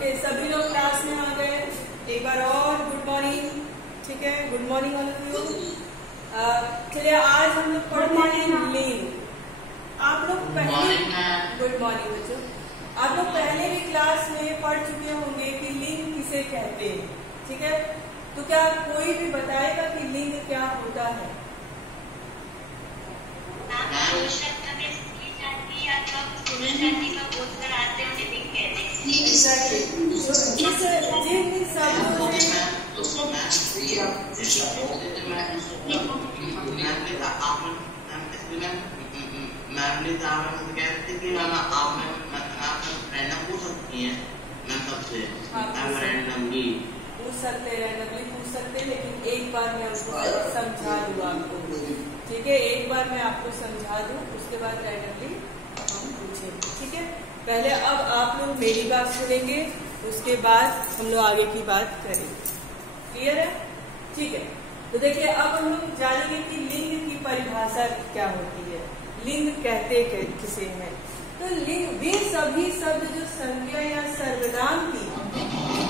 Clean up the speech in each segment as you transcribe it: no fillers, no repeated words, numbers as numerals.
Okay, सभी लोग class में आ गए। एक बार और गुड मॉर्निंग। ठीक है, good morning all of you. चलिए आज हम लोग पढ़ते हैं लिंग। आप लोग पहले, गुड मॉर्निंग बच्चों, आप लोग पहले भी क्लास में पढ़ चुके होंगे कि लिंग किसे कहते हैं। ठीक है, तो क्या कोई भी बताएगा कि लिंग क्या होता है? पूछ सकते रैंडमली पूछ सकते, लेकिन एक बार मैं उसको समझा दूँ आपको। ठीक है, एक बार मैं आपको समझा दूँ, उसके बाद रैंडमली हम पूछेंगे। ठीक है, पहले अब आप लोग मेरी बात सुनेंगे, उसके बाद हम लोग आगे की बात करेंगे। क्लियर है? ठीक है, तो देखिए अब हम लोग जानेंगे कि लिंग की परिभाषा क्या होती है, लिंग कहते किसे हैं। तो लिंग वे सभी शब्द जो संज्ञा या सर्वनाम की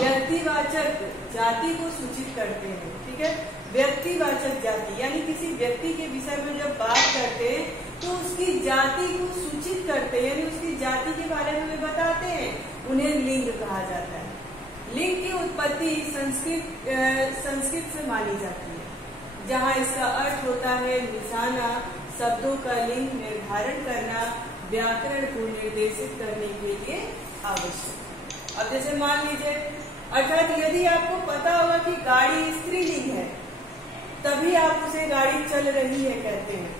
व्यक्तिवाचक जाति को सूचित करते हैं। ठीक है, व्यक्तिवाचक जाति यानी किसी व्यक्ति के विषय में जब बात करते हैं तो उसकी जाति को सूचित करते हैं, यानी उसकी जाति के बारे में बताते हैं, उन्हें लिंग कहा जाता है। लिंग की उत्पत्ति संस्कृत से मानी जाती है, जहाँ इसका अर्थ होता है निशाना, शब्दों का लिंग निर्धारण करना, व्याकरण को निर्देशित करने के लिए आवश्यक। अब जैसे मान लीजिए, अर्थात यदि आपको पता होगा कि गाड़ी स्त्रीलिंग है, तभी आप उसे गाड़ी चल रही है कहते हैं।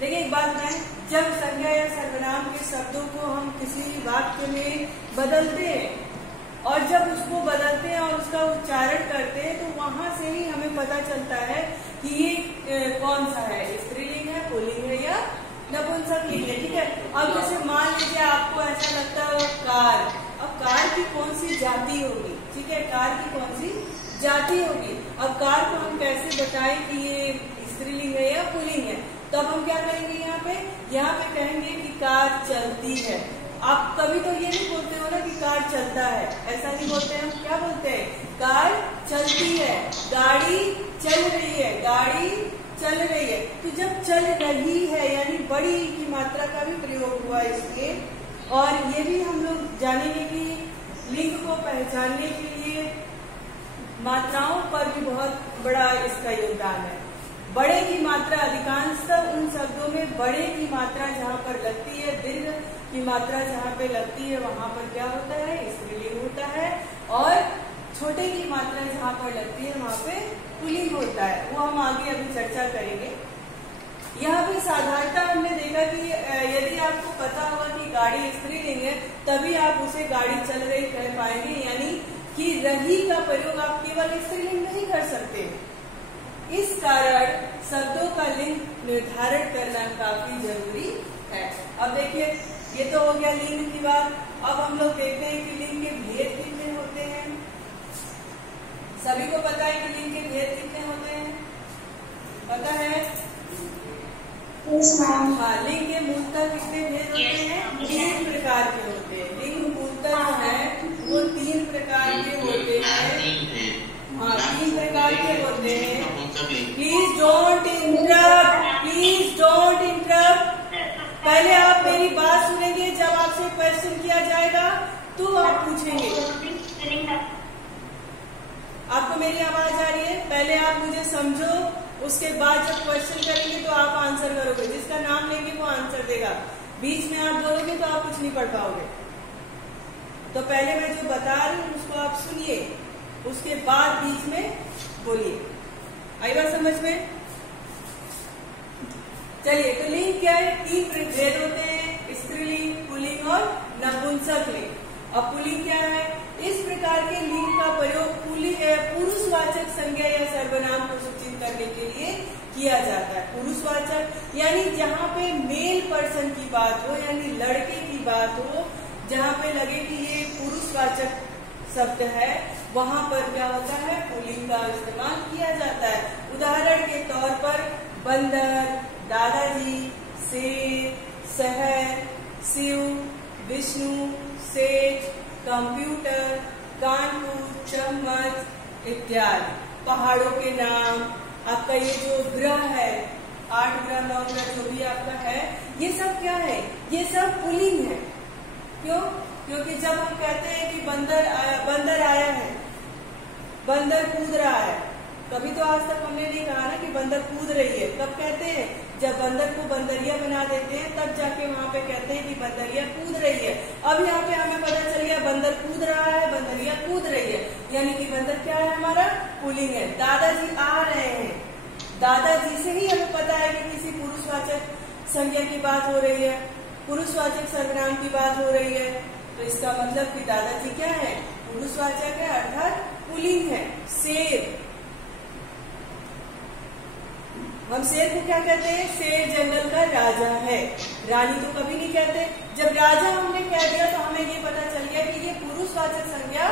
लेकिन एक बात है, जब संज्ञा या सर्वनाम के शब्दों को हम किसी वाक्य में बदलते हैं और जब उसको बदलते हैं और उसका उच्चारण करते हैं, तो वहां से ही हमें पता चलता है कि ये कौन सा है, स्त्रीलिंग है, पुल्लिंग है या नपुंसकलिंग है। ठीक है, अब जैसे मान लीजिए आपको ऐसा लगता है कार, अब कार की कौन सी जाति होगी? ठीक है, कार की कौन सी जाति होगी? अब कार को हम कैसे बताएं कि ये स्त्रीलिंग है या पुल्लिंग है? तो अब हम क्या करेंगे, यहाँ पे कहेंगे कि कार चलती है। आप कभी तो ये नहीं बोलते हो ना कि कार चलता है, ऐसा नहीं बोलते हैं। हम क्या बोलते हैं? कार चलती है, गाड़ी चल रही है, गाड़ी चल रही है। तो जब चल रही है यानी बड़ी की मात्रा का भी प्रयोग हुआ इसमें। और ये भी हम लोग जानेंगे कि लिंग को पहचानने के लिए मात्राओं पर भी बहुत बड़ा इसका योगदान है। बड़े की मात्रा अधिकांशतः उन शब्दों में बड़े की मात्रा जहाँ पर लगती है, दीर्घ की मात्रा जहाँ पे लगती है, वहां पर क्या होता है? स्त्रीलिंग होता है। और छोटे की मात्रा जहाँ पर लगती है वहां पे पुल्लिंग होता है। वो हम आगे अभी चर्चा करेंगे। यहाँ पे साधारणतः हमने देखा कि यदि आपको पता होगा कि गाड़ी स्त्रीलिंग है, तभी आप उसे गाड़ी चल रही कह पाएंगे, यानी कि रही का प्रयोग आप केवल स्त्रीलिंग नहीं कर सकते। इस कारण शब्दों का लिंग निर्धारण करना काफी जरूरी है। अब देखिए, ये तो हो गया लिंग की बात। अब हम लोग देखते हैं कि लिंग के भेद कितने होते हैं। सभी को पता है कि लिंग के भेद कितने होते हैं? पता है? हाँ, लिंग के मूलतः कितने भेद होते हैं? 3 प्रकार के होते हैं। लिंग मूलतः जो है वो 3 प्रकार के होते हैं। हाँ, 3 प्रकार के होते हैं। Please don't interrupt, please don't interrupt. पहले आप मेरी बात सुनेंगे, जब आपसे क्वेश्चन किया जाएगा तो आप पूछेंगे। आपको मेरी आवाज आ रही है? पहले आप मुझे समझो, उसके बाद जब क्वेश्चन करेंगे तो आप आंसर करोगे। जिसका नाम लेंगे वो आंसर देगा। बीच में आप बोलोगे तो आप कुछ नहीं पढ़ पाओगे। तो पहले मैं जो बता रही हूँ उसको आप सुनिए, उसके बाद बीच में बोलिए। आई बात समझ में? चलिए, तो लिंग क्या है? 3 भेद होते हैं, स्त्रीलिंग, पुल्लिंग और नपुंसकलिंग। अब पुल्लिंग क्या है? इस प्रकार के लिंग का प्रयोग पुरुषवाचक संज्ञा या सर्वनाम को सूचित करने के लिए किया जाता है। पुरुषवाचक यानी जहाँ पे मेल पर्सन की बात हो, यानी लड़के की बात हो, जहाँ पे लगे कि ये पुरुषवाचक शब्द है, वहां पर क्या होता है? पुल्लिंग का इस्तेमाल किया जाता है। उदाहरण के तौर पर बंदर, दादाजी, शेर, शहर, शिव, विष्णु, सेठ, कंप्यूटर, कानपुर, चम्मच इत्यादि। पहाड़ों के नाम, आपका ये जो ग्रह है 8 ग्रह 9 ग्रह जो भी आपका है, ये सब क्या है, ये सब पुल्लिंग है। क्यों? क्योंकि जब हम कहते हैं कि बंदर आया है, बंदर कूद रहा है, कभी तो आज तक हमने नहीं कहा ना कि बंदर कूद रही है। कब कहते हैं? जब बंदर को बंदरिया बना देते हैं तब जाके वहां पे कहते हैं कि बंदरिया कूद रही है। अब यहाँ पे हमें पता चल गया बंदर कूद रहा है, बंदरिया कूद रही है, यानी कि बंदर क्या है, हमारा पुल्लिंग है। दादाजी आ रहे हैं, दादाजी से ही हमें पता है कि किसी पुरुषवाचक संज्ञा की बात हो रही है, पुरुषवाचक सर्वनाम की बात हो रही है। तो इसका मतलब कि दादाजी क्या है, पुरुषवाचक है, अर्थात पुल्लिंग है। शेर, हम शेर को क्या कहते हैं, शेर जंगल का राजा है, रानी तो कभी नहीं कहते। जब राजा हमने कह दिया तो हमें ये पता चल गया कि ये पुरुषवाचक संज्ञा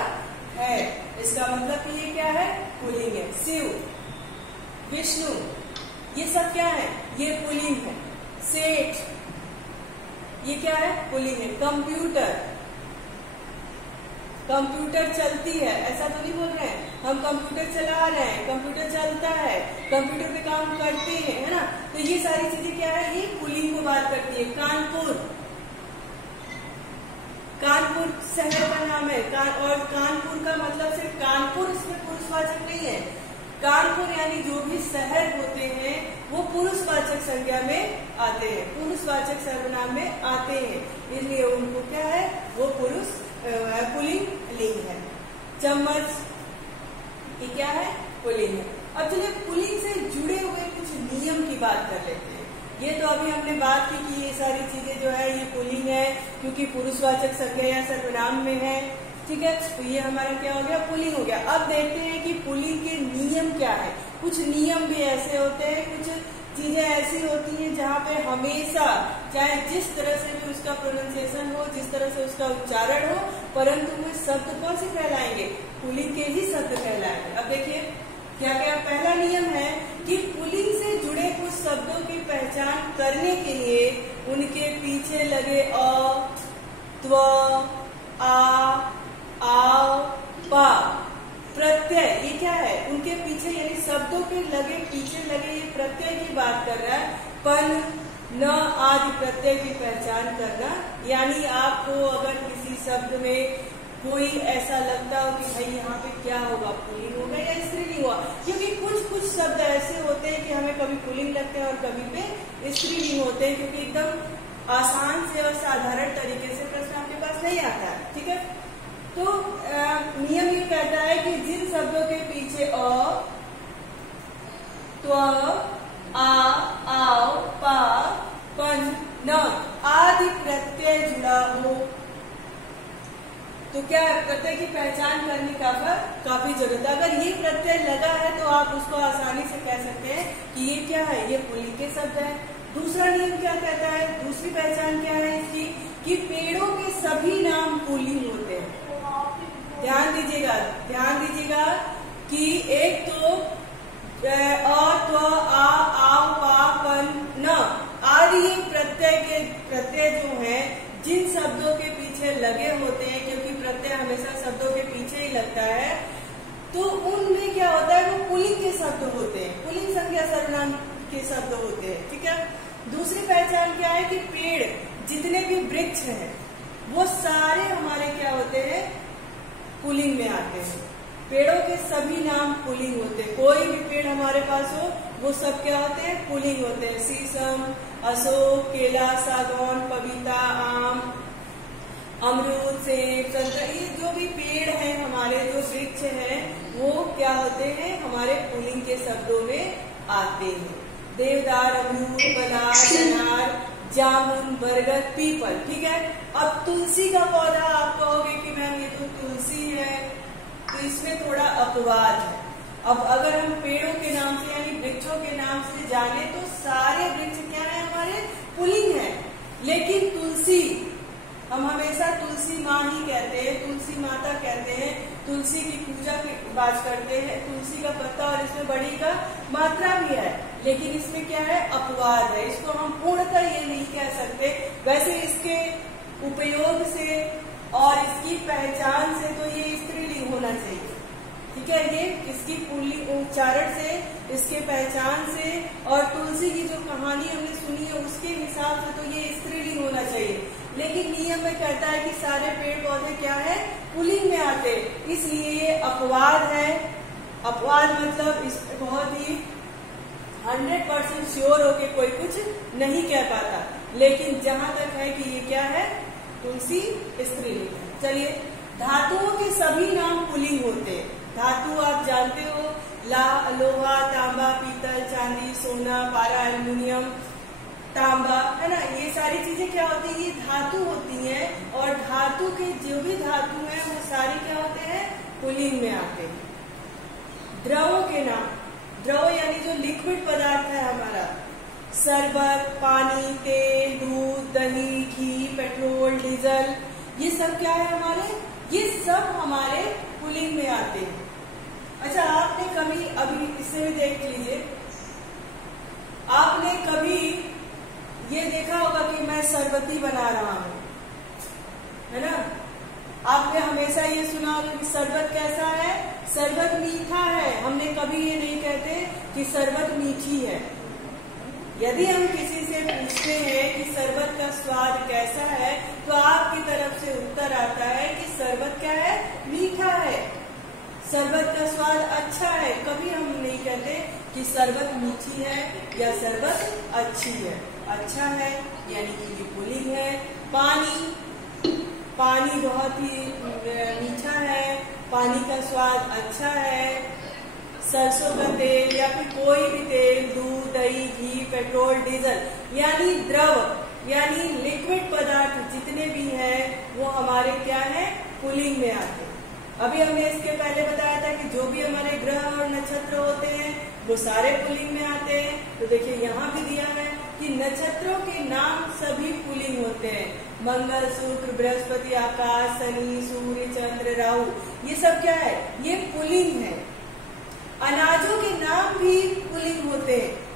है, इसका मतलब कि ये क्या है, पुल्लिंग है। शिव, विष्णु, ये सब क्या है, ये पुल्लिंग है। सेठ, ये क्या है, पुल्लिंग है। कंप्यूटर, कंप्यूटर चलती है, ऐसा तो नहीं बोल रहे हैं, हम कंप्यूटर चला रहे हैं, कंप्यूटर चलता है, कंप्यूटर पे काम करते हैं, है ना। तो ये सारी चीजें क्या है, ये पुल्लिंग को बात करती है। कानपुर, कानपुर शहर का नाम है, और कानपुर का मतलब सिर्फ कानपुर इसमें पुरुषवाचक नहीं है। कानपुर यानी जो भी शहर होते हैं वो पुरुषवाचक संज्ञा में आते हैं, पुरुषवाचक सर्वनाम में आते हैं, इसलिए उनको क्या है, वो पुल्लिंग लिंग है। चम्मच, ये क्या है, पुल्लिंग है। अब चलिए पुल्लिंग से जुड़े हुए कुछ नियम की बात कर लेते हैं। ये तो अभी हमने बात की कि ये सारी चीजें जो है ये पुल्लिंग है क्योंकि पुरुषवाचक संज्ञा या सर्वनाम में है, ठीक है। तो ये हमारा क्या हो गया, पुल्लिंग हो गया। अब देखते हैं कि पुल्लिंग के नियम क्या है। कुछ नियम भी ऐसे होते हैं, कुछ चीजें ऐसी होती हैं जहाँ पे हमेशा, चाहे जिस तरह से भी उसका प्रोनाउंसिएशन हो, जिस तरह से उसका उच्चारण हो, परंतु वो शब्द कौन से कहलाएंगे, पुल्लिंग के ही शब्द कहलाएंगे। अब देखिए क्या क्या, पहला नियम है कि पुल्लिंग से जुड़े कुछ शब्दों की पहचान करने के लिए उनके पीछे लगे अ, त्व, आ, आओ, पा प्रत्यय, ये क्या है, उनके पीछे यानी शब्दों के लगे पीछे लगे ये प्रत्यय की बात कर रहा है। पन, न आदि प्रत्यय की पहचान करना, यानी आपको अगर किसी शब्द में कोई ऐसा लगता हो कि भाई यहाँ पे क्या होगा, पुल्लिंग होगा या स्त्रीलिंग होगा, क्योंकि कुछ शब्द ऐसे होते हैं कि हमें कभी पुल्लिंग लगते हैं और कभी पे स्त्रीलिंग होते हैं, क्योंकि एकदम आसान से और साधारण तरीके से प्रश्न आपके पास नहीं आता है, ठीक है। तो नियम ये कहता है कि जिन शब्दों के पीछे अ, त्व, आ, आओ, पा, पन, न आदि प्रत्यय जुड़ा हो, तो क्या है, प्रत्यय की पहचान करने का काफी जरूरत है। अगर ये प्रत्यय लगा है तो आप उसको आसानी से कह सकते हैं कि ये क्या है, ये पुल्लिंग के शब्द है। दूसरा नियम क्या कहता है, दूसरी पहचान क्या है इसकी, कि पेड़ों के सभी नाम पुल्लिंग होते हैं। ध्यान दीजिएगा कि एक तो अ, त्व, आ, आओ, पा, पन, न आदि प्रत्यय जो है जिन शब्दों के पीछे लगे होते हैं, क्योंकि प्रत्यय हमेशा शब्दों के पीछे ही लगता है, तो उनमें क्या होता है, वो पुल्लिंग के शब्द होते हैं, पुल्लिंग संज्ञा सर्वनाम के शब्द होते हैं, ठीक है। दूसरी पहचान क्या है कि पेड़, जितने भी वृक्ष हैं वो सारे हमारे क्या होते हैं, पुल्लिंग में आते हैं। पेड़ों के सभी नाम पुल्लिंग होते हैं, कोई भी पेड़ हमारे पास हो वो सब क्या होते हैं, पुल्लिंग होते हैं। शीशम, अशोक, केला, सागौन, पपीता, आम, अमरूद, सेब, संतरा, ये जो भी पेड़ हैं हमारे, जो वृक्ष हैं, वो क्या होते हैं, हमारे पुल्लिंग के शब्दों में आते हैं। देवदार, अमरूद, पलाश, अनार, जामुन, बरगद, पीपल, ठीक है। अब तुलसी का पौधा आप कहोगे कि मैम ये तो तुलसी है, तो इसमें थोड़ा अपवाद है। अब अगर हम पेड़ों के नाम से यानी वृक्षों के नाम से जाने तो सारे वृक्ष क्या है, हमारे पुल्लिंग है। लेकिन तुलसी, हम हमेशा तुलसी माँ ही कहते हैं, तुलसी माता कहते हैं, तुलसी की पूजा की बात करते हैं, तुलसी का पत्ता, और इसमें बड़ी का मात्रा भी है, लेकिन इसमें क्या है, अपवाद है। इसको हम पूर्णतः ये नहीं कह सकते। वैसे इसके उपयोग से और इसकी पहचान से तो ये स्त्रीलिंग होना चाहिए, ठीक है। ये इसकी पुल्लिंग उच्चारण से, इसके पहचान से और तुलसी की जो कहानी हमने सुनी है उसके हिसाब से तो ये स्त्रीलिंग होना चाहिए। लेकिन नियम में कहता है कि सारे पेड़ पौधे क्या है, पुल्लिंग में आते, इसलिए ये अपवाद है। अपवाद मतलब इस बहुत ही 100% श्योर होके कोई कुछ नहीं कह पाता, लेकिन जहां तक है कि ये क्या है, तुलसी स्त्रीलिंग है। चलिए, धातुओं के सभी नाम पुल्लिंग होते हैं। धातु आप जानते हो, लोहा, तांबा, पीतल, चांदी, सोना, पारा, एल्युमिनियम, तांबा, है ना, ये सारी चीजें क्या होती है, ये धातु होती हैं। और धातु के जो भी धातु हैं वो सारी क्या होते हैं, पुल्लिंग में आते हैं। द्रवों के नाम, द्रव यानी जो लिक्विड पदार्थ है हमारा, शरबत, पानी, तेल, दूध, दही, घी, पेट्रोल, डीजल, ये सब क्या है हमारे, ये सब हमारे पुल्लिंग में आते हैं। अच्छा, आपने कभी, अभी इससे भी देख लीजिए, आपने कभी ये देखा होगा कि मैं शरबती बना रहा हूं, है ना। आपने हमेशा ये सुना होगा कि शरबत कैसा है, शरबत मीठा है। हमने कभी ये नहीं कहते कि शरबत मीठी है। यदि हम किसी से पूछते हैं कि शरबत का स्वाद कैसा है, तो आपकी तरफ से उत्तर आता है कि शरबत क्या है, मीठा है, शरबत का स्वाद अच्छा है। कभी हम नहीं कहते कि शरबत मीठी है या शरबत अच्छी है। अच्छा है यानी कि ये पुल्लिंग है। पानी, पानी बहुत ही मीठा है, पानी का स्वाद अच्छा है। सरसों का तेल या फिर कोई भी तेल, दूध, दही, घी, पेट्रोल, डीजल, यानी द्रव यानी लिक्विड पदार्थ जितने भी हैं वो हमारे क्या है, पुल्लिंग में आते हैं। अभी हमने इसके पहले बताया था कि जो भी हमारे ग्रह और नक्षत्र होते हैं वो सारे पुल्लिंग में आते हैं। तो देखिए यहाँ भी दिया है कि नक्षत्रों के नाम सभी पुल्लिंग होते हैं। मंगल, शुक्र, बृहस्पति, आकाश, शनि, सूर्य, चंद्र, राहु, ये सब क्या है, ये पुल्लिंग है। अनाजों के नाम भी पुल्लिंग होते हैं।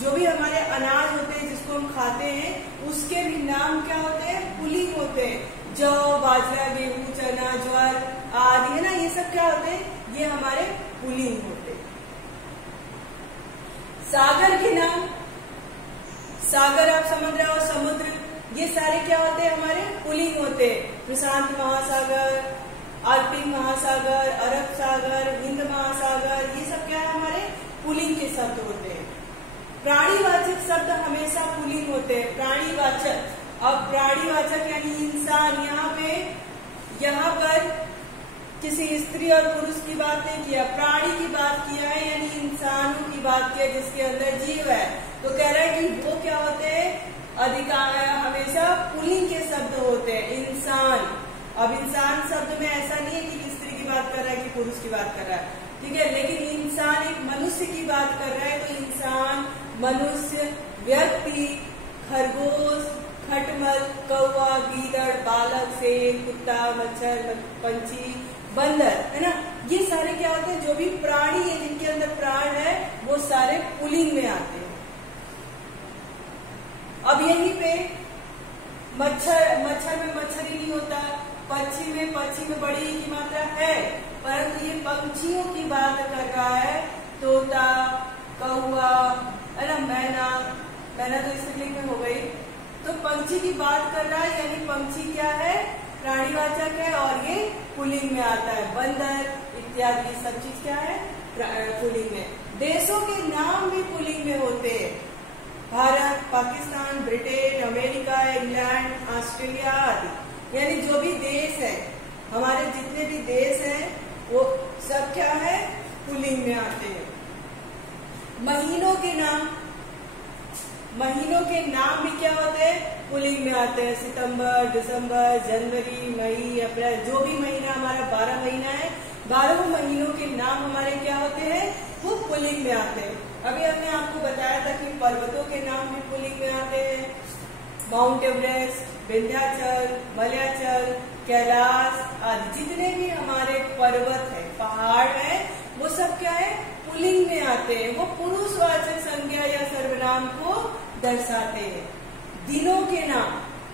जो भी हमारे अनाज होते हैं जिसको हम खाते हैं उसके भी नाम क्या होते हैं, पुल्लिंग होते हैं। जौ, बाजरा, गेहूं, चना, ज्वार आदि, है ना, ये सब क्या होते हैं, ये हमारे पुल्लिंग होते हैं। सागर के नाम, सागर आप समझ रहे हो, समुद्र, ये सारे क्या होते हैं, हमारे पुल्लिंग होते हैं। प्रशांत महासागर, आर्कटिक महासागर, अरब सागर, हिंद महासागर, ये सब क्या है, हमारे पुल्लिंग के शब्द होते हैं। प्राणीवाचक शब्द हमेशा पुल्लिंग होते हैं। प्राणीवाचक, अब प्राणीवाचक यानी इंसान, यहाँ पर किसी स्त्री और पुरुष की बात नहीं किया, प्राणी की बात किया है, यानी इंसानों की बात किया जिसके अंदर जीव है। तो कह रहा है कि वो क्या होते हैं, अधिकार हमेशा पुल्लिंग के शब्द होते हैं। इंसान, अब इंसान शब्द में ऐसा नहीं है कि स्त्री की बात कर रहा है कि पुरुष की बात कर रहा है, ठीक है, लेकिन इंसान एक मनुष्य की बात कर रहा है। तो इंसान, मनुष्य, व्यक्ति, खरगोश, खटमल, कौवा, गीदड़, बालक, शेर, कुत्ता, मच्छर, पंछी, बंदर, है ना, ये सारे क्या होते हैं, जो भी प्राणी है जिनके अंदर प्राण है वो सारे पुल्लिंग में आते हैं। अब यहीं पे मच्छर में मच्छर ही नहीं होता, पक्षी में बड़ी की मात्रा है, परंतु ये पंछियों की बात कर रहा है। तोता, कौवा, है ना, मैना तो स्त्रीलिंग में हो गई। तो पंछी की बात कर रहा है, यानी पंछी क्या है, प्राणीवाचक है और ये पुल्लिंग में आता है। बंदर इत्यादि सब चीज क्या है, पुल्लिंग में। देशों के नाम भी पुल्लिंग में होते हैं। Bharat, Pakistan, Britain, America, England, Australia आदि, यानी जो भी देश है, हमारे जितने भी देश हैं वो सब क्या है, पुल्लिंग में आते हैं। महीनों के नाम भी क्या होते हैं, पुल्लिंग में आते हैं। सितंबर, दिसंबर, जनवरी, मई, अप्रैल, जो भी महीना हमारा 12 महीना है, 12 महीनों के नाम हमारे क्या होते हैं, वो पुल्लिंग में आते हैं। अभी हमने आपको बताया था कि पर्वतों के नाम भी पुल्लिंग में आते हैं। माउंट एवरेस्ट, विंध्याचल, मलयाचल, कैलाश आदि जितने भी हमारे पर्वत है, पहाड़ है, वो सब क्या है, पुल्लिंग में आते हैं। वो पुरुषवाचक संज्ञा या सर्वनाम को दर्शाते हैं। दिनों के नाम,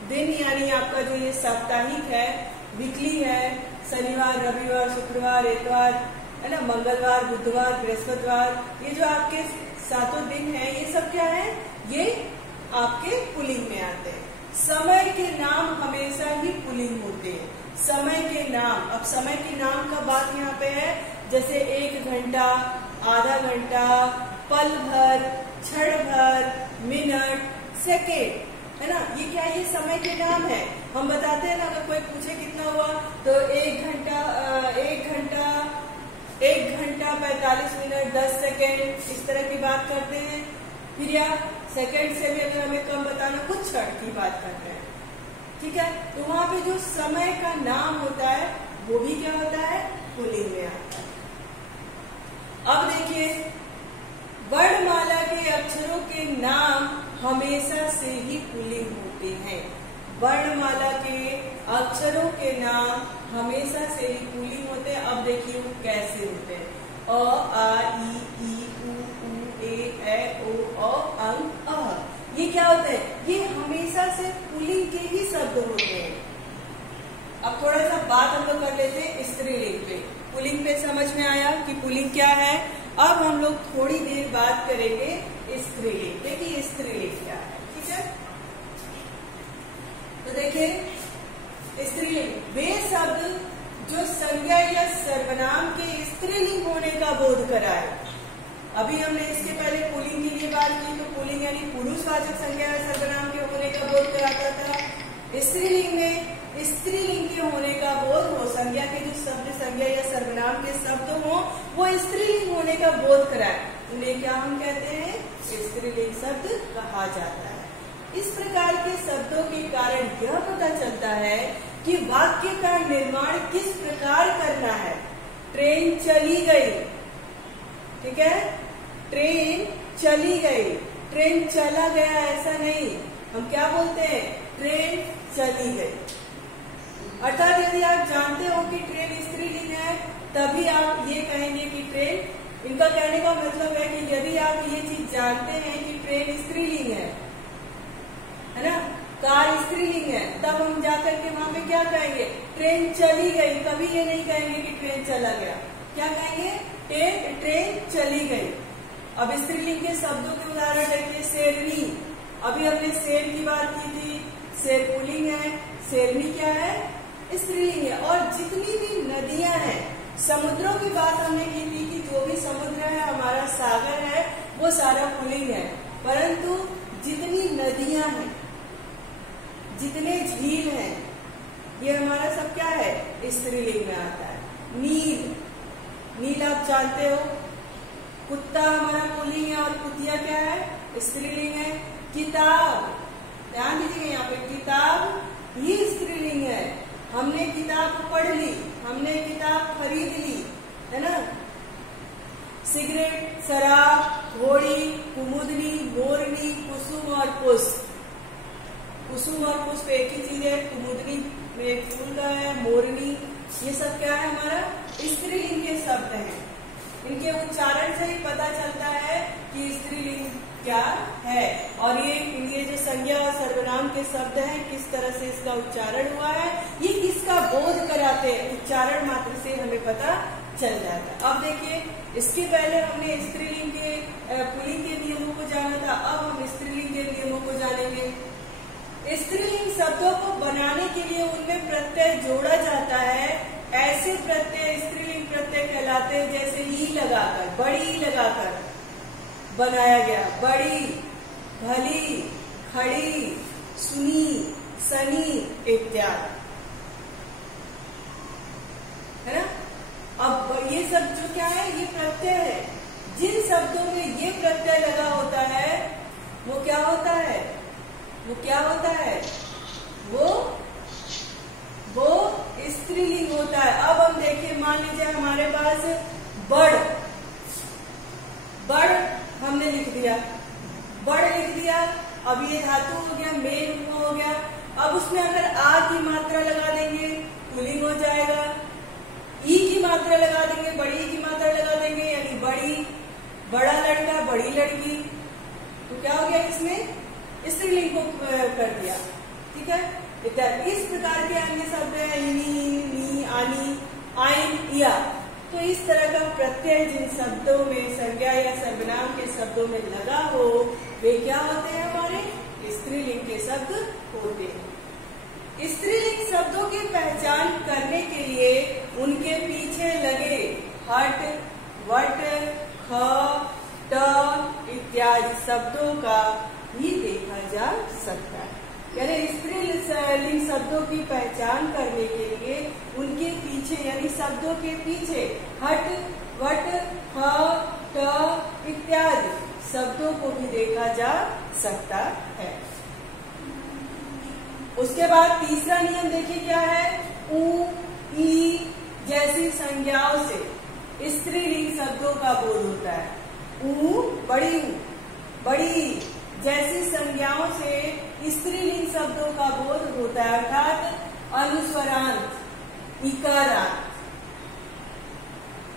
दिन यानी आपका जो ये साप्ताहिक है, वीकली है, शनिवार, रविवार, शुक्रवार, इतवार, है ना, मंगलवार, बुधवार, बृहस्पतिवार, ये जो आपके 7 दिन है, ये सब क्या है, ये आपके पुल्लिंग में आते हैं। समय के नाम हमेशा ही पुल्लिंग होते हैं। समय के नाम, अब समय के नाम का बात यहाँ पे है, जैसे 1 घंटा, आधा घंटा, पल भर, क्षण भर, मिनट, सेकेंड, है ना, ये क्या है, ये समय के नाम है। हम बताते हैं ना, अगर कोई पूछे कितना हुआ तो 1 घंटा 45 मिनट 10 सेकेंड, इस तरह की बात करते हैं। फिर या सेकेंड से भी अगर हमें कम बताना, कुछ क्षण की बात करते हैं, ठीक है। तो वहां पे जो समय का नाम होता है वो भी क्या होता है, पुल्लिंग में आता है। अब देखिए, वर्णमाला के अक्षरों के नाम हमेशा से ही पुल्लिंग होते हैं। वर्णमाला के अक्षरों के नाम हमेशा से ही पुल्लिंग होते हैं। अब देखिए वो कैसे होते हैं, अ, आ, ई, उ, ए, ओ, अंग, अ। ये क्या होते हैं, ये हमेशा से पुल्लिंग के ही शब्द होते हैं। अब थोड़ा सा बात हम लोग कर लेते हैं स्त्रीलिंग पे। पुल्लिंग पे समझ में आया कि पुल्लिंग क्या है। अब हम लोग थोड़ी देर बात करेंगे स्त्रीलिंग पे कि स्त्रीलिंग क्या है, ठीक है। तो देखिए, स्त्रीलिंग वे शब्द जो संज्ञा या सर्वनाम के स्त्रीलिंग होने का बोध कराए। अभी हमने इसके पहले पुल्लिंग के लिए बात की, तो पुल्लिंग यानी पुरुषवाचक संज्ञा या सर्वनाम के होने का बोध कराता था। स्त्रीलिंग में स्त्रीलिंग के होने का बोध हो, संज्ञा के जो शब्द संज्ञा या सर्वनाम के शब्द हो वो स्त्रीलिंग होने का बोध कराए, उन्हें क्या हम कहते हैं, स्त्रीलिंग शब्द कहा जाता है। इस प्रकार के शब्दों के कारण यह पता चलता है कि वाक्य का निर्माण किस प्रकार करना है। ट्रेन चली गई, ठीक है, ट्रेन चली गई, ट्रेन चला गया ऐसा नहीं, हम क्या बोलते हैं, ट्रेन चली गई। अर्थात यदि आप जानते हो कि ट्रेन स्त्रीलिंग है, तभी आप ये कहेंगे कि ट्रेन, इनका कहने का मतलब है कि यदि आप ये चीज जानते हैं कि ट्रेन स्त्रीलिंग है ना, कार स्त्रीलिंग है, तब हम जाकर के वहां पे क्या कहेंगे, ट्रेन चली गई। कभी ये नहीं कहेंगे कि ट्रेन चला गया, क्या कहेंगे, ट्रेन चली गई। अब स्त्रीलिंग के शब्दों के उदाहरण देखिए, शेरनी, अभी हमने शेर की बात की थी, शेर पुल्लिंग है, शेरनी क्या है, स्त्रीलिंग है। और जितनी भी नदियां हैं, समुद्रों की बात हमने की थी कि जो भी समुद्र है, हमारा सागर है, वो सारा पुल्लिंग है। परंतु जितनी नदियां हैं, जितने झील हैं, ये हमारा सब क्या है, स्त्रीलिंग में आता है। नील, नील आप जानते हो, कुत्ता हमारा पुल्लिंग है और कुतिया क्या है, स्त्रीलिंग है। किताब, ध्यान दीजिए यहाँ पे, किताब ही स्त्रीलिंग है। हमने किताब पढ़ ली, हमने किताब खरीद ली, है ना। सिगरेट, शराब, घोड़ी, कुमुदनी, मोरनी, कुसुम और पुष्प। कुसुम और पुष्प एक ही चीज है, कुमुदनी में एक फूल का है, मोरनी, ये सब क्या है, हमारा स्त्रीलिंग के शब्द हैं। इनके उच्चारण से ही पता चलता है कि स्त्रीलिंग क्या है। और ये जो संज्ञा और सर्वनाम के शब्द हैं, किस तरह से इसका उच्चारण हुआ है, ये किसका बोध कराते हैं, उच्चारण मात्र से हमें पता चल जाता है। अब देखिए, इसके पहले हमने स्त्रीलिंग के पुल्लिंग के नियमों को जाना था, अब हम स्त्रीलिंग के नियमों को जानेंगे। स्त्रीलिंग शब्दों को बनाने के लिए उनमें प्रत्यय जोड़ा जाता है। ऐसे प्रत्यय स्त्रीलिंग प्रत्यय कहलाते हैं जैसे ई लगाकर, बड़ी लगाकर बनाया गया, बड़ी, भली, खड़ी, सुनी, सनी इत्यादि, है ना। अब ये सब जो क्या है, ये प्रत्यय है। जिन शब्दों में ये प्रत्यय लगा होता है वो क्या होता है, वो क्या होता है, वो स्त्रीलिंग होता है। अब हम देखिए, मान लीजिए हमारे पास बड़, बड़ हमने लिख दिया, बड़ लिख दिया। अब ये धातु हो गया, मेन हो गया। अब उसमें अगर आ की मात्रा लगा देंगे, पुल्लिंग हो जाएगा। ई की मात्रा लगा देंगे, बड़ी की मात्रा लगा देंगे, यानी बड़ी, बड़ा लड़का, बड़ी लड़की, तो क्या हो गया, इसमें स्त्रीलिंग को कर दिया, ठीक है। इत्यादि। इस प्रकार के अन्य शब्द है इनी, नी, आनी, आइन, या। तो इस तरह का प्रत्यय जिन शब्दों में संज्ञा या सर्वनाम के शब्दों में लगा हो वे क्या होते हैं? हमारे स्त्रीलिंग के शब्द होते हैं। स्त्रीलिंग शब्दों की पहचान करने के लिए उनके पीछे लगे हट, वट, ख, ट इत्यादि शब्दों का भी देखा जा सकता है। यानी स्त्रीलिंग शब्दों की पहचान करने के लिए उनके पीछे यानी शब्दों के पीछे हट, वट, ख, ट इत्यादि शब्दों को भी देखा जा सकता है। उसके बाद तीसरा नियम देखिए क्या है? ऊ, ई जैसी संज्ञाओं से स्त्रीलिंग शब्दों का बोध होता है। ऊ, बड़ी बड़ी जैसी संज्ञाओं से स्त्रीलिंग शब्दों का बोध होता है, अर्थात अनुस्वरांत, इकारांत।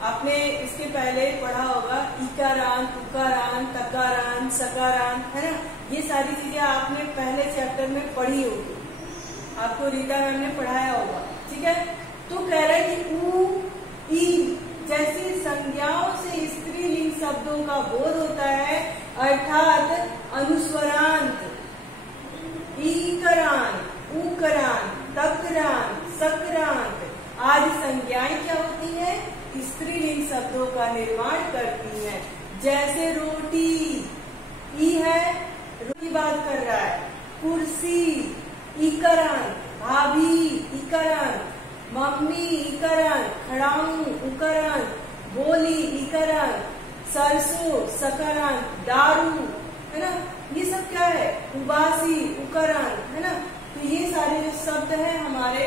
आपने इसके पहले पढ़ा होगा इकारांत, उकारांत, तकारांत, सकारांत, है ना? ये सारी चीजें आपने पहले चैप्टर में पढ़ी होगी, आपको रीता मैम ने पढ़ाया होगा। ठीक है, तो कह रहा है कि ऊ, ई जैसी संज्ञाओं से स्त्रीलिंग शब्दों का बोध होता है, अर्थात अनुस्वरांत, ईकरांत, ऊकरांत, तकरांत, सकरांत आदि संज्ञाएं क्या होती है? स्त्रीलिंग शब्दों का निर्माण करती हैं। जैसे रोटी, ई है, रोटी बात कर रहा है। कुर्सी, इकरांत, भाभी, इकरांत, मम्मी, इकरांत, खड़ाऊ, उकरांत, बोली, इकरांत, सरसों, सकरांत, दारू, है ना? ये सब क्या है? उबासी, उकरांत, है ना? तो ये सारे जो शब्द हैं हमारे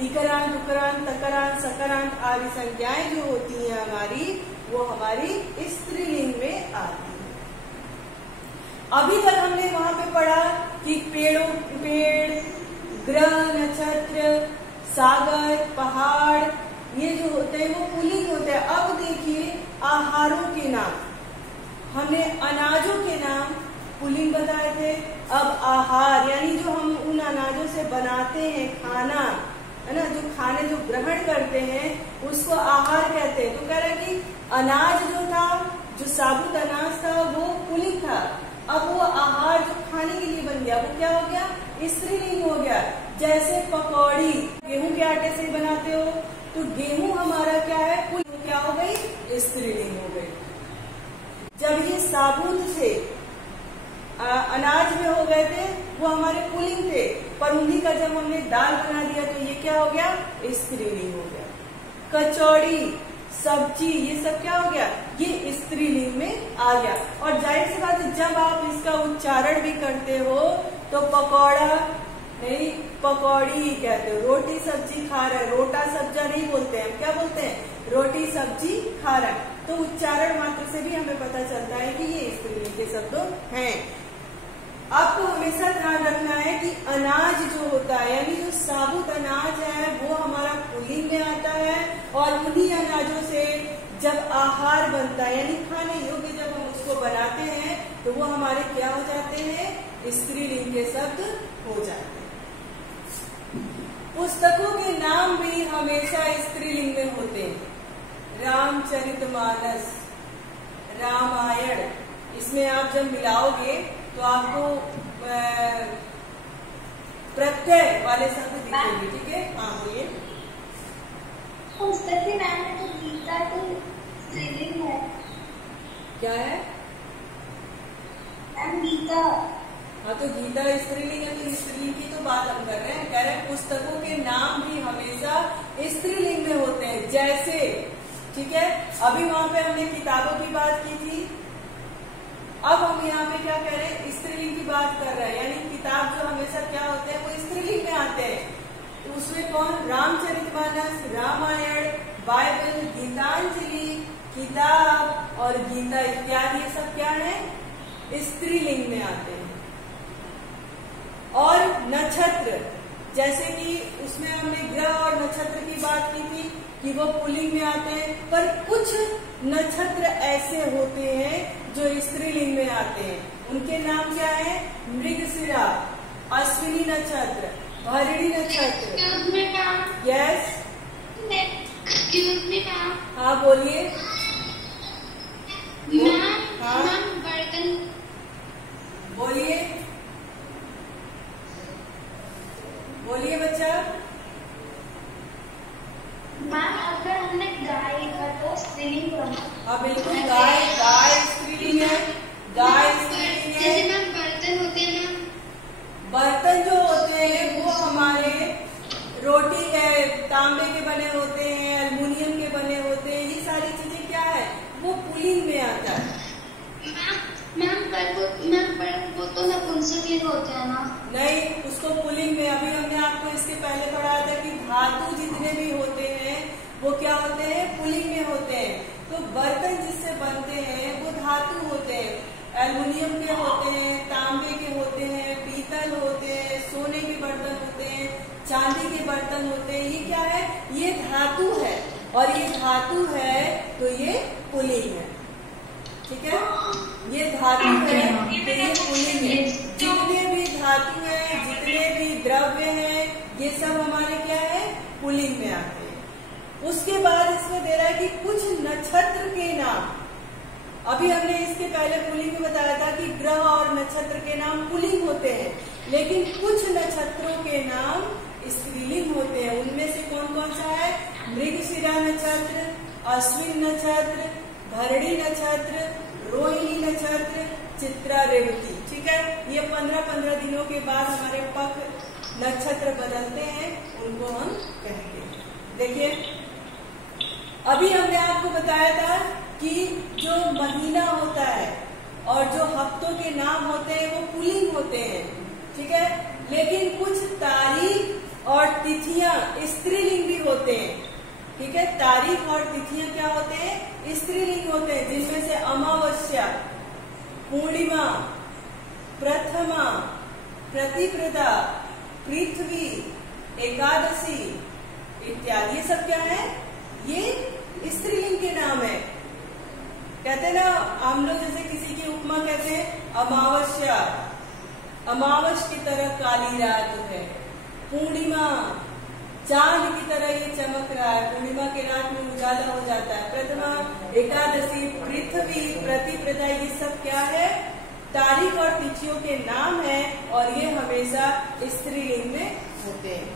इकरांत, उकरांत, तकरांत, सकरांत आदि संज्ञाएं जो होती हैं हमारी, वो हमारी स्त्रीलिंग में आती है। अभी तक हमने वहां पे पढ़ा कि पेड़, ग्रह, नक्षत्र, सागर, पहाड़ ये जो होते हैं वो पुल्लिंग होते हैं। अब देखिए आहारों के नाम, हमने अनाजों के नाम पुल्लिंग बताए थे। अब आहार यानी जो हम उन अनाजों से बनाते हैं खाना, है ना, जो खाने जो ग्रहण करते हैं उसको आहार कहते हैं। तो कह रहा है कि अनाज जो था, जो साबुत अनाज था वो पुल्लिंग था। अब वो आहार जो खाने के लिए बन गया वो क्या हो गया? स्त्रीलिंग हो गया। जैसे पकौड़ी गेहूं के आटे से बनाते हो, तो गेहूं हमारा क्या है? पुल्लिंग क्या हो गई? स्त्रीलिंग हो गई। जब ये साबुत से अनाज में हो गए थे वो हमारे पुल्लिंग थे, पर उन्हीं का जब हमने दाल बना दिया तो ये क्या हो गया? स्त्रीलिंग हो गया। कचौड़ी, सब्जी ये सब क्या हो गया? ये स्त्रीलिंग में आ गया। और जाहिर सी बात है जब आप इसका उच्चारण भी करते हो तो पकौड़ा नहीं पकौड़ी कहते हो। रोटी सब्जी खा रहा है, रोटा सब्जा नहीं बोलते हैं, क्या बोलते हैं? रोटी सब्जी खा रहा है। तो उच्चारण मात्र से भी हमें पता चलता है कि ये स्त्रीलिंग के शब्द हैं। आपको हमेशा ध्यान रखना है कि अनाज जो होता है यानी जो साबुत अनाज है वो हमारा पुल्लिंग में आता है, और उन्हीं अनाजों से जब आहार बनता है यानी खाने योग्य जब हम उसको बनाते हैं तो वो हमारे क्या हो जाते हैं? स्त्रीलिंग के शब्द हो जाते हैं। पुस्तकों के नाम भी हमेशा स्त्रीलिंग में होते हैं। रामचरितमानस, रामायण, इसमें आप जब मिलाओगे तो आपको प्रत्यय वाले शब्द दिखेंगे। ठीक है, हाँ बोलिए। पुस्तक के नाम में तो गीता तो स्त्रीलिंग है। क्या है? गीता। हाँ, तो गीता स्त्रीलिंग है, तो स्त्रीलिंग की तो बात हम कर रहे हैं। कह रहे हैं पुस्तकों के नाम भी हमेशा स्त्रीलिंग में होते हैं। जैसे, ठीक है, अभी वहां पे हमने किताबों की बात की थी, अब हम यहाँ पे क्या कह रहे हैं? स्त्रीलिंग की बात कर रहे हैं। यानी किताब जो हमेशा क्या होते हैं? वो स्त्रीलिंग में आते हैं। तो उसमें कौन? रामचरितमानस, रामायण, बाइबल, गीतांजलि, किताब और गीता इत्यादि ये सब क्या है? स्त्रीलिंग में आते हैं। और नक्षत्र, जैसे कि उसमें हमने ग्रह और नक्षत्र की बात की थी कि वो पुल्लिंग में आते हैं, पर कुछ नक्षत्र ऐसे होते हैं जो स्त्रीलिंग में आते हैं। उनके नाम क्या है? मृगशिरा, अश्विनी नक्षत्र, भरणी नक्षत्र। यस, हाँ बोलिए। हाँ बर्तन बोलिए, बोलिए बच्चा। मैम अगर हमने गाय लिखा तो स्त्रीलिंग होना। हाँ बिल्कुल, गाय, गाय स्त्रीलिंग है, गाय स्त्रीलिंग है। जैसे मैम बर्तन होते हैं मैम, बर्तन जो होते हैं वो हमारे रोटी है तांबे के बने होते हैं, एल्युमिनियम के बने होते हैं, ये सारी चीजें क्या है वो पुलिंग में आता है। मैम पर वो तो नपुंसकलिंग होते हैं ना। नहीं, उसको पुलिंग में, अभी हमने आपको इसके पहले पढ़ाया था कि धातु जितने भी होते हैं वो क्या होते हैं, पुलिंग में होते हैं। तो बर्तन जिससे बनते हैं वो धातु होते हैं, एल्युमिनियम के होते हैं, तांबे के होते हैं, पीतल होते हैं, सोने के बर्तन होते हैं, चांदी के बर्तन होते हैं। ये क्या है, ये धातु है, और ये धातु है तो ये पुलिंग है। ठीक है, ये धातु है तो ये पुलिंग है। जितने भी धातु है, जितने भी द्रव्य हैं, ये सब हमारे क्या है, पुलिंग में आते हैं। उसके बाद इसमें दे रहा है कि कुछ नक्षत्र के नाम, अभी हमने इसके पहले पुलिंग में बताया था कि ग्रह और नक्षत्र के नाम पुलिंग होते हैं, लेकिन कुछ नक्षत्रों के नाम स्त्रीलिंग होते हैं। उनमें से कौन कौन सा है, मृगशिरा नक्षत्र, अश्विन नक्षत्र, भरणी नक्षत्र, रोहिणी नक्षत्र, चित्रा रेवती। ठीक है, ये 15-15 दिनों के बाद हमारे पख नक्षत्र बदलते हैं, उनको हम कहेंगे। देखिए, अभी हमने आपको बताया था कि जो महीना होता है और जो हफ्तों के नाम होते हैं वो पुलिंग होते हैं। ठीक है, लेकिन कुछ तारीख और तिथियां स्त्रीलिंग भी होते हैं। ठीक है, तारीख और तिथियां क्या होते हैं, स्त्रीलिंग होते हैं, जिनमें से अमावस्या, पूर्णिमा, प्रथमा, प्रतिपदा, पृथ्वी, एकादशी इत्यादि। ये सब क्या है, ये स्त्रीलिंग के नाम है। कहते हैं ना हम लोग, जैसे किसी की उपमा कहते हैं, अमावस्या, अमावस की तरह काली रात है, पूर्णिमा, चांद की तरह ये चमक रहा है, पूर्णिमा की रात में उजाला हो जाता है, प्रथमा, एकादशी, पृथ्वी, प्रतिपदा, ये सब क्या है, तारीख और तिथियों के नाम है, और ये हमेशा स्त्रीलिंग में होते हैं।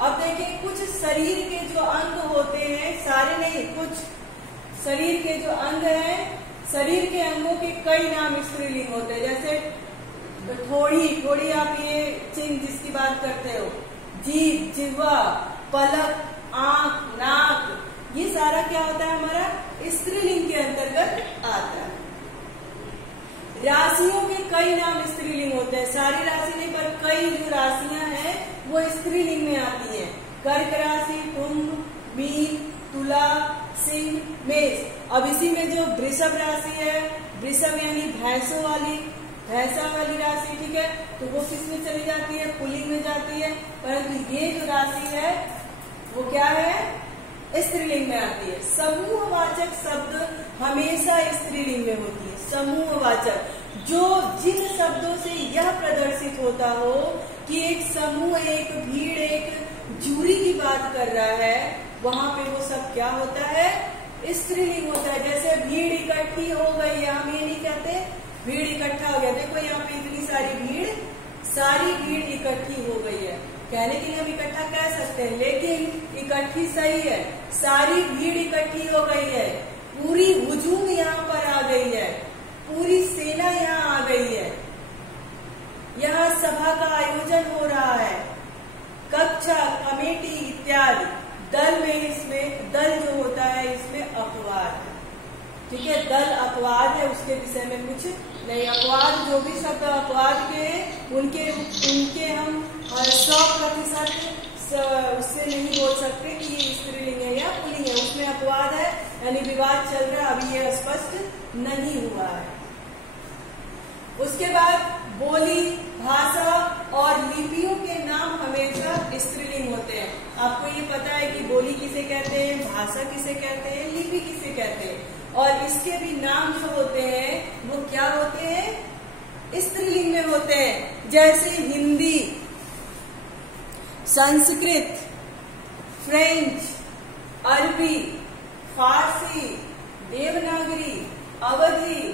अब देखिए, कुछ शरीर के जो अंग होते हैं, सारे नहीं, कुछ शरीर के जो अंग हैं, शरीर के अंगों के कई नाम स्त्रीलिंग होते हैं। जैसे थोड़ी आप ये चिन्ह जिसकी बात करते हो, जीभ, जिह्वा, पलक, आंख, नाक, ये सारा क्या होता है, हमारा स्त्रीलिंग के अंतर्गत आता है। राशियों के कई नाम स्त्रीलिंग होते हैं, सारी राशि नहीं पर कई जो राशियां हैं वो स्त्रीलिंग में आती हैं। कर्क राशि, कुंभ, मीन, तुला, सिंह, मेष। अब इसी में जो वृषभ राशि है, वृषभ यानी भैंसा वाली राशि, ठीक है, तो वो किस में चली जाती है, पुलिंग में जाती है। परंतु ये जो राशि है वो क्या है, स्त्रीलिंग में आती है। समूहवाचक शब्द हमेशा स्त्रीलिंग में होती है। समूहवाचक, जो जिन शब्दों से यह प्रदर्शित होता हो कि एक समूह, एक भीड़, एक जूरी की बात कर रहा है, वहां पे वो सब क्या होता है, स्त्रीलिंग होता है। जैसे भीड़ इकट्ठी हो गई, हम ये नहीं कहते भीड़ इकट्ठा हो गया। देखो यहाँ पे इतनी सारी भीड़ इकट्ठी हो गई है, कहने के लिए हम इकट्ठा कह सकते हैं, लेकिन इकट्ठी सही है, सारी भीड़ इकट्ठी हो गई है, पूरी हुजूम यहाँ पर आ गई है, पूरी सेना यहाँ आ गई है, यहाँ सभा का आयोजन हो रहा है, कक्षा, कमेटी इत्यादि। दल में, इसमें दल जो होता है इसमें अपवाद है। ठीक है, दल अपवाद है, उसके विषय में कुछ नहीं। अपवाद, जो भी शब्द अपवाद के उनके हम 100% उससे नहीं बोल सकते कि ये स्त्रीलिंग है या पुल्लिंग है, उसमें अपवाद है, यानी विवाद चल रहा है, अभी ये स्पष्ट नहीं हुआ है। उसके बाद बोली, भाषा और लिपियों के नाम हमेशा स्त्रीलिंग होते हैं। आपको ये पता है कि बोली किसे कहते हैं, भाषा किसे कहते हैं, लिपि किसे कहते हैं, और इसके भी नाम जो होते हैं वो क्या होते हैं, स्त्रीलिंग में होते हैं। जैसे हिंदी, संस्कृत, फ्रेंच, अरबी, फारसी, देवनागरी, अवधी,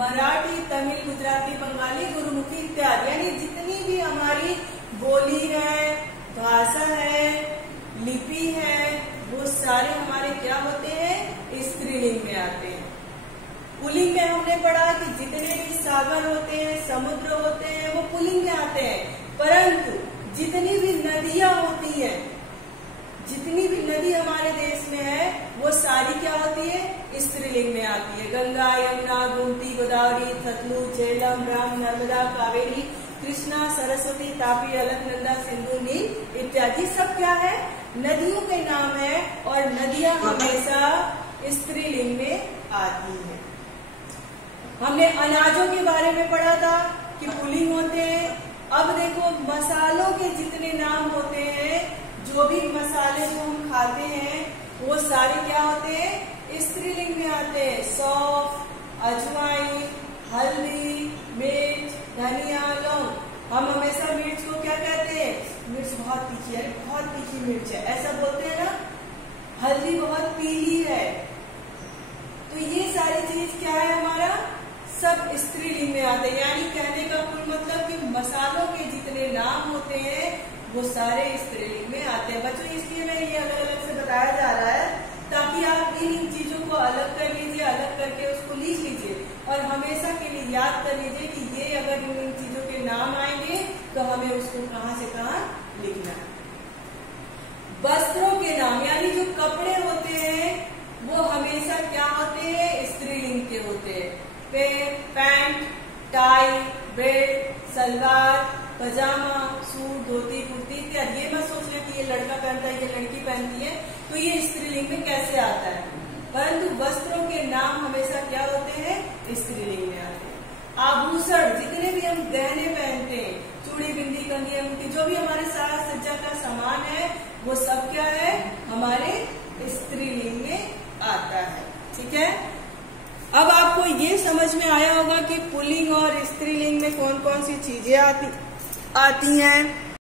मराठी, तमिल, गुजराती, बंगाली, गुरुमुखी इत्यादि, यानी जितनी भी हमारी बोली है, भाषा है, लिपि है, वो सारे हमारे क्या होते हैं, स्त्रीलिंग में आते हैं। पुल्लिंग में हमने पढ़ा कि जितने भी सागर होते हैं, समुद्र होते हैं, वो पुल्लिंग में आते हैं, परंतु जितनी भी नदियां होती हैं, जितनी भी नदी हमारे देश में है, वो सारी क्या होती है, स्त्रीलिंग में आती है। गंगा, यमुना, गोमती, गोदावरी, सतलुज, झेलम, ब्रह्म, नर्मदा, कावेरी, कृष्णा, सरस्वती, तापी, अलकनंदा, सिंधु, नील इत्यादि सब क्या है, नदियों के नाम है, और नदियां हमेशा स्त्रीलिंग में आती है। हमने अनाजों के बारे में पढ़ा था कि पुल्लिंग होते हैं। अब देखो मसालों के जितने नाम होते हैं, जो भी मसाले जो हम खाते हैं, वो सारे क्या होते हैं, स्त्रीलिंग में आते हैं। सौंफ, अजवाइन, हल्दी, मिर्च, धनिया, लौंग। हम हमेशा मिर्च को क्या कहते हैं, मिर्च बहुत तीखी है, बहुत तीखी मिर्च है, ऐसा बोलते हैं ना। हल्दी बहुत पीली है। तो ये सारी चीज क्या है, हमारा सब स्त्रीलिंग में आते हैं। यानी कहने का कुल मतलब कि मसालों के जितने नाम होते हैं, वो सारे स्त्रीलिंग में आते हैं। बच्चों इसलिए मैं ये अलग अलग से बताया जा रहा है, ताकि आप इन चीजों को अलग कर लीजिए, अलग करके उसको लिख लीजिए, और हमेशा के लिए याद कर लीजिए कि ये अगर इन चीजों के नाम आएंगे तो हमें उसको कहाँ से कहाँ लिखना है। वस्त्रों के नाम, यानी जो कपड़े होते हैं, वो हमेशा क्या होते हैं, स्त्रीलिंग के होते हैं। पैंट, टाई, बेल्ट, सलवार, पजामा, सूट, धोती, कुर्ती इत्यादि। ये मत सोचना कि ये लड़का पहनता है, ये लड़की पहनती है, तो ये स्त्रीलिंग में कैसे आता है। परंतु वस्त्रों के नाम हमेशा क्या होते हैं, स्त्रीलिंग में आते हैं। आभूषण, जितने भी हम गहने पहनते हैं, चूड़ी, बिंदी, कंघी, अंगूठी, जो भी हमारे साज सज्जा का सामान है, वो सब क्या है, हमारे स्त्रीलिंग में आता है। ठीक है। अब आपको ये समझ में आया होगा कि पुल्लिंग और स्त्रीलिंग में कौन कौन सी चीजें आती हैं।